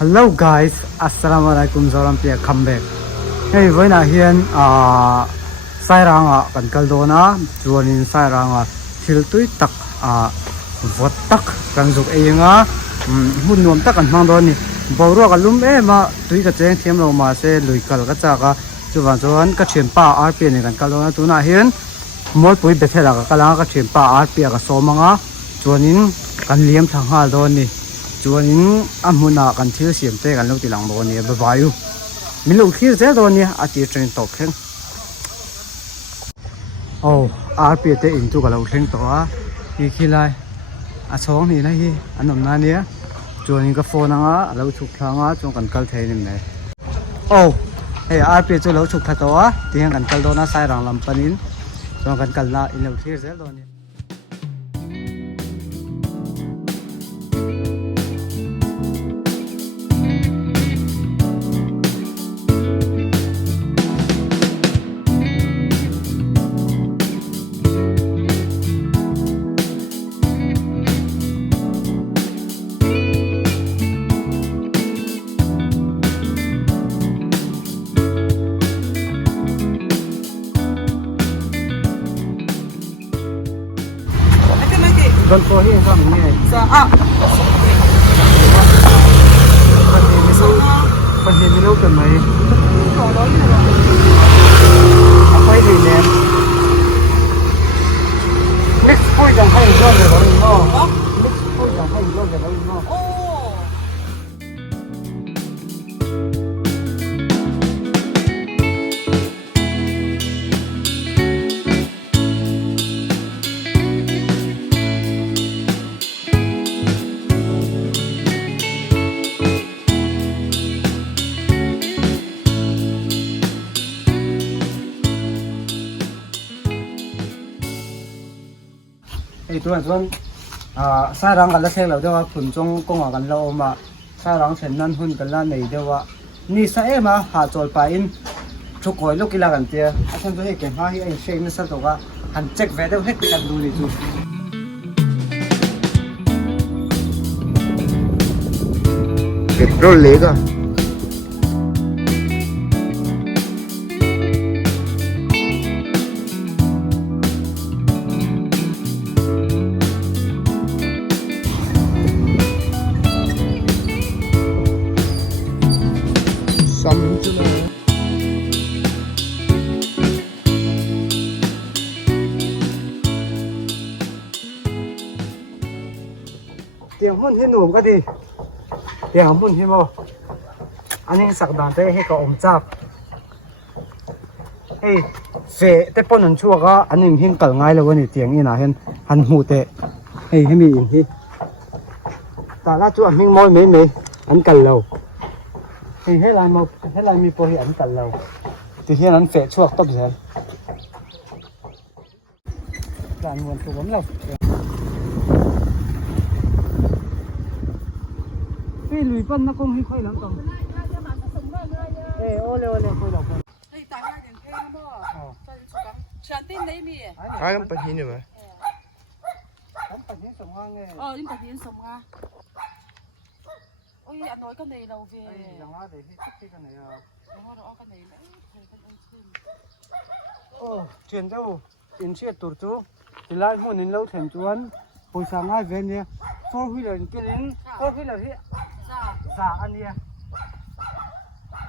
Hello guys, Assalamualaikum zoram pia come back. Hey, voina hian sairanga kan kaldona chuanin sairanga thiltui tak vot tak kan zuk einga mun nuam tak kan hmang don ni boru ka lum ema tui ka cheng thiam lo ma se lui kal ka chaka chuwan chuan ka thim pa rp ni kan kaldona tuna hian moi pui bethela ka kala ka thim pa rp ka somanga chuanin kan liam thang hal don ni chuanin amuna kan thil siam te kan lo tilang bo ni babayu min lo thil ze don ni ati train to khen rp te in tu ka lo thleng to a hi khilai a chong ni na hi anom na nia chuanin ka phone anga lo thuk thanga chung kan kal thei nim nei hey rp chu lo thuk tha to a tiang kan kal do na sai rang lam panin chung kan kal na in lo thil ze don ni Don ko hi sa mi ni sa pan hi mi lo kan mai apai ni ne mix poi jang hai lo le lo no mix poi jang hai lo le lo no tuan sa rang kan la thek lo dewa phun chong konga kan la oma sa rang chen nan hun kan la nei dewa ni sa ema ha chol pa in thu koi lo kila kan tia asan to he ke ha hi ai shei na sa to ga han check ve de hek kan du ni chu petrol lega tiang hun hi nuam ka di tiang hun hi mo aning sak dan te he ka om chap hey fe te pon an chuwa ka aning hin kal ngai lo ni tiang ina hen han hu te hey hemi in hi ta la chu aming moi me me an kal lo hey he lai mi po hi an kal lo ti hian an fe chuak top zel dan mon tu bom loพี่ลุยปั้นนักกงให้ค่อยหลังตรงโอเลค่อยหลังตรงเฮ้ยตายอย่างเท่นะพ่อฉันติ้นได้มีใช่ต้องไปที่นี่ไหมผมปัดนี้สมงไงยิ่งปัดนี้สมงาโอ้ยอันน้อยก็ในเราเว้ยอย่างว่าเดี๋ยวที่กันไหนอย่างว่าเราเอากันไหนไหมเฮ้ยเป็นอันชื่นเชียนเจ้าอินเชียตัวจูที่ร้านหุ่นนินเราถึงจวนผู้สามารถเว้นเนี่ยโฟร์วิลเลอร์กินโฟร์วิลเลอร์ที่สาอันเนี้ย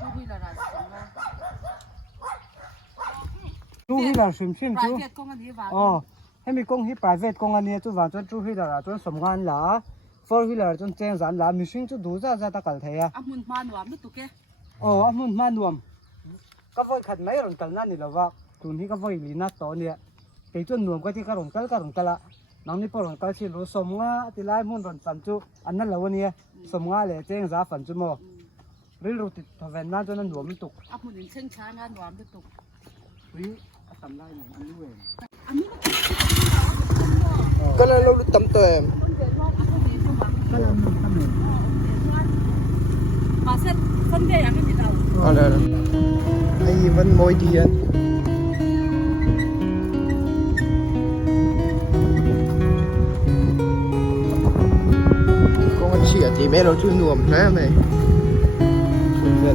จูวิลาราสมงาจูวิลเลอร์ชิมจูกงอันนี้ว่าให้มีกงที่ private กงอันเนี้ยจูว่าจูวิลเลอร์จูสมงานละfour wheeler จนเจงสันละมิชิงจูดูจะตะกัลเทียอามุนมาหนวมนี่ตุกแกอามุนมานวมก็ว่าขัดไม่รอนกันนั่นนี่ละว่าตุนที่ก็ว่าอีนัดต่อเนี่ยไอ้จนนวมก็ที่กระรองกันละน้องนี่พอรองกันชิรู้สมงาที่ไล่มุนรอนสันจูอันนั้นละวันนี้สมงาเลยเจงจ้าฝันจูโมริรู้ติดทวันนั้นจนนั้นนวมตุกอามุนเชิงช้างานนวมนี่ตุกวิทำได้ไหมอันนี้เองอันนี้ก็เลยเราตั้มเต็มก็เลยมันทำเองมาเสร็จคนเดียวก็ติดเอาอะไรไอ้วันมวยดีอัน thì bé đâu chưa nuồm thế này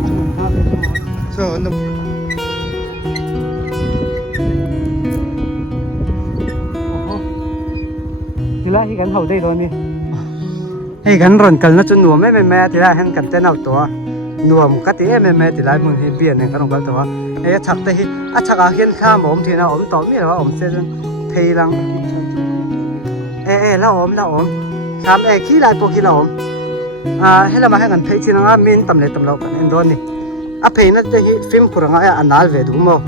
เลยโซ่นุ่ม ทีแรกที่กันเท่าได้ตัวนี้ให้กันร่อนกันแล้วจนหนัวไม่แม่ทีแรกให้กันเต้นเอาตัวหนัวมกติแม่ทีแรกมึงที่เบียนเนี่ยกันลงกันตัวไอ้ชักแต่ที่ชักอาเขียนข้ามอมทีนะอมต่อมีหรือว่าอมเส้นเทลังแล้วอมทำขี้ลายพวกขี้เราอมให้เรามาให้กันเพจนะมินตำเลยตำเรากันเอ็นโดนนี่เพจนั่นจะฮิฟิล์มกุรังอันนั้นเวดูมั้ง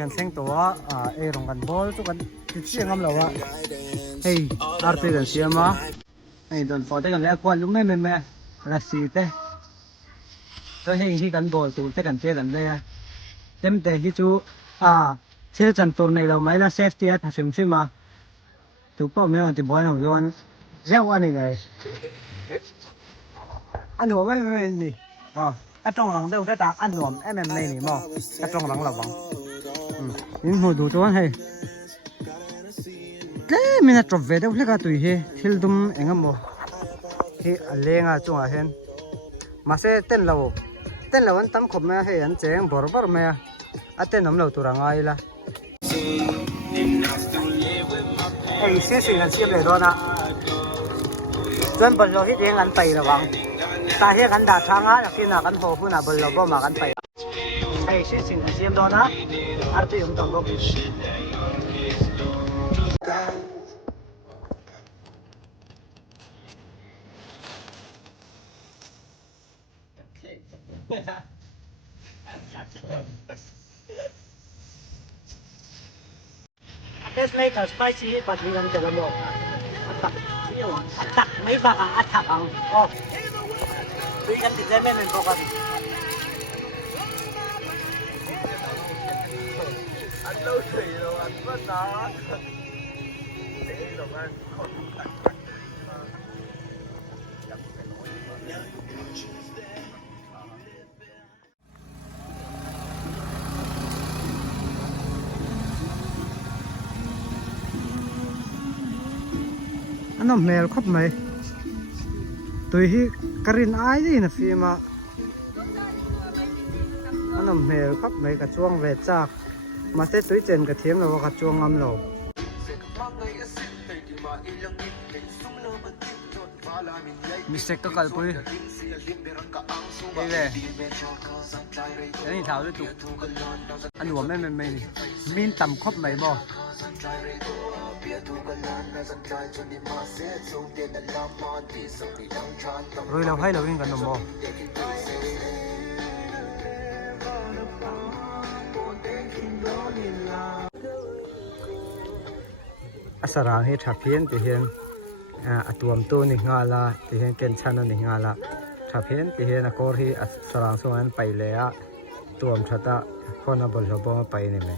กันเซ็งตัวลงกันบอลทุกกันติดเสียงกันแล้ววะเฮ้ยอาร์ตีกันเสียมาโดนฟอดกันแล้วกวนลุงแม่รัสซีเต้แล้วให้ที่กันบอลตูเต้กันเต้กันเลยเต็มแต่ที่จูเชื่อจันตัวในเราไม่ละเซฟตี้ถ้าซิมมาถูกป่ะไม่วันที่บอลของย้อนเจ้าวันนี้ไงอันหัวไม่นี่ตรงหลังเดี๋ยวจะตากอันหวมMMAนี่มั้งตรงหลังเราบังนี่หัวดูตัวให้เต้มีน่าจบเวทเอาเล็กตัวเฮทิลดุมเองมั้งที่เลี้ยงจงเห็นมาเสเต้นเราวันตั้มขบมาให้อันเจ๋งบอร์มาเต้นน้ำเราตัวง่ายละเสียงกันเสียเลยด้วยนะจนบอลเราที่เลี้ยงกันไประวังตาเหี้ยกันด่าช้างอยากกินกันโผล่พุ่นบอลเราบ่มากันไปเสียงกันเสียด้วยนะอาร์ตีผมต้องบอกLet's make a spicy but we don't get a lot. Attack, may baka attack ang. Oh. We can determine and focus. Hello, Taylor. What's up? Taylor, man. Ano mel khop mai tui hi karin ai di na fi ma ano mel khop mai ka chuang ve chak ma se tui chen ka thiam lo ka chuang am lo mistake ka kal pui ei ve ani thau le tu an wa me me ni min tam khop mai bo rồiเราให้เราวิ่งกันหนุ่มบ่อัสราให้ทับเพียนที่เห็นตัวมตัวนี่งาละที่เห็นเกณฑ์ชันนี่งาละทับเพียนที่เห็นนักโที่อัสราส่วนไปเลยตัวมชัดะคนนับบลบ่ไปนี่ไหม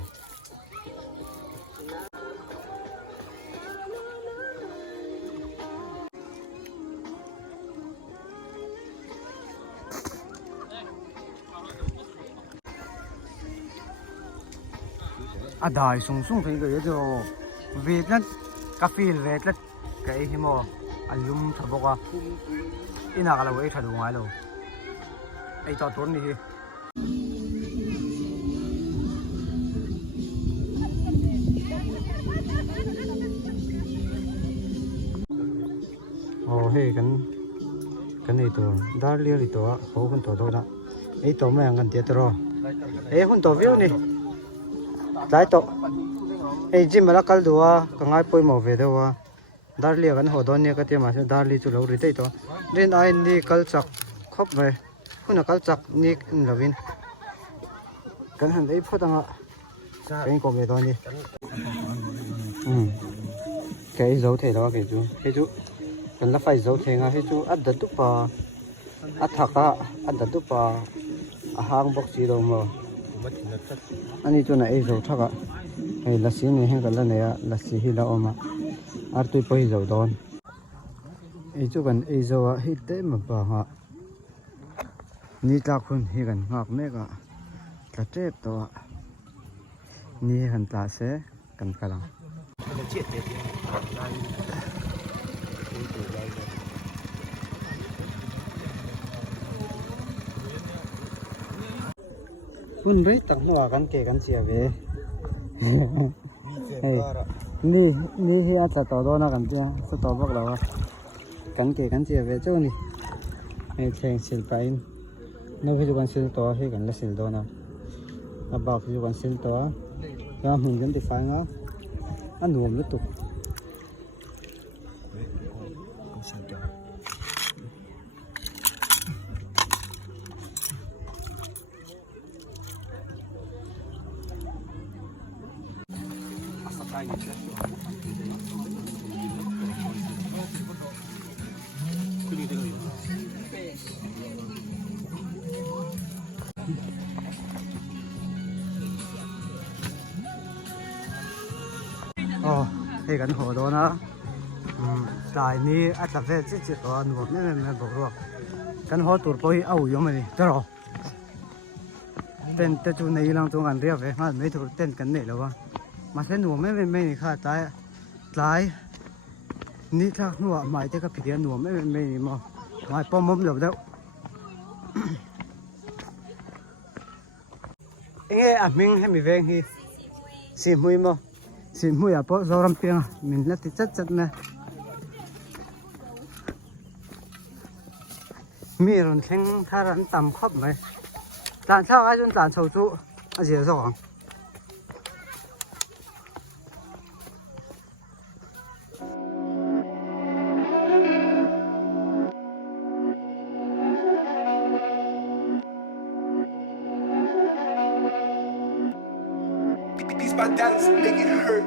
ได้ส่งไปเลยเดี๋ยวเวทนั้นกาแฟเวทนั้นก็ไอ้หิมะอันลุ่มทบอกว่าอินาก็เราไอ้ทะลุง่ายเลยไอ้ตัวต้นนี่โอ้เฮ้กันไอ้ตัวดาร์เลียร์ตัวเขาคนตัวนะไอ้ตัวแม่งกันเตี้ยตัวไอ้คนตัววิวนี่ได้ตัวไอ้จิมมาลักกัลดัวก็ง่ายป่วยหมอเวดัวดาร์เลียกันหัวดอนเนี่ยก็เตรียมมาดาร์ลีจุลเราได้ตัวเรนไอ้นี่กัลจักครบเลยคุณนักกัลจักนี่เราวินกันหันไอ้พูดต่างเป็นกบเวดอนนี่ cái dấu thể đó cái chú cần là phải dấu thể nga cái chú ăn đất pa ăn thắc ăn đất pa hang bốc gì đâu mà anh ấy chú này dấu thắc hay là xí này hay cái này là xí hi là ôm à tôi phải dấu đòn ấy chú cần ấy dấu hi tế mà bà ha ni ta khun hi cần ngọc mẹ cả cả chết đó ni hẳn ta sẽ cần cả lòngคุณไปตักหัวกันเกกันเสียเว้นี่เฮียจะต่อโดนกันจ้ะจะต่อพวกเรากันเกกันเสียเว้เจ้านี่ให้แทงสิลไปนี่คือกันสิลตัวให้กันละสิลโดนนะบอกคือกันสิลตัวแล้วหุ่นกันติดไฟเนาะอันหนุ่มรู้ตุกให้กันหัวโดนนะสายนี้อัตราเฟสจิตตัวหนูไม่บอกว่ากันหัวตัวไปเอาอยู่มั้ยเจ้าเต้นแต่จูในหลังตรงกันเรียบเลยมันไม่ถูกเต้นกันเนี่ยหรอวะมาเส้นหนูไม่ค่ะตายนี่ถ้าหนูหมายถึงกับพี่เดียหนูไม่มาหมายป้อมเหลือแล้วเอ้ยอ่ะมิงให้มีเวงฮีสิมุยมั้งสิมุยอ่ะเพราะเรารำเพียงมินละติดจัดไหมมีรถแข่งถ้ารันต่ำครบไหมต่างเช่าไอ้จนต่างเช่าจุอาเสียสอง These my dollars make it hurt.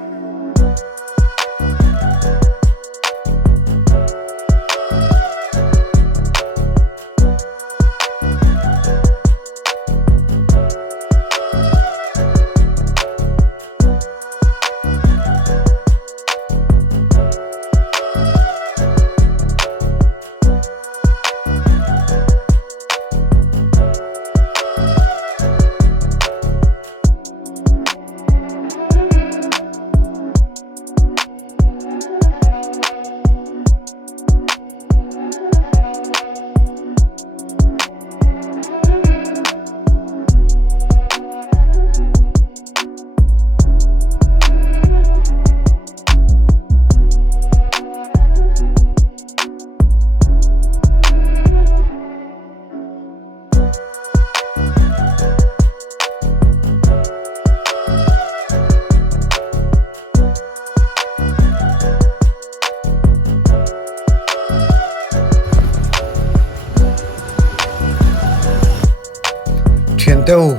Thiền đâu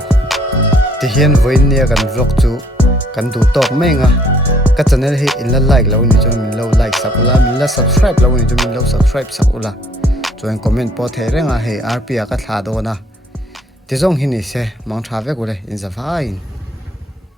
thì hiện với nia gần vlog chú gần đủ tóc mấy ngà các channel hi in là like lâu ni cho mình lâu like sắp ula mình là subscribe lâu ni cho mình lâu subscribe sắp ula cho anh comment po thế rằng à hi RP à các thà đó na thì giống hi ni se mang travel của đây in the fine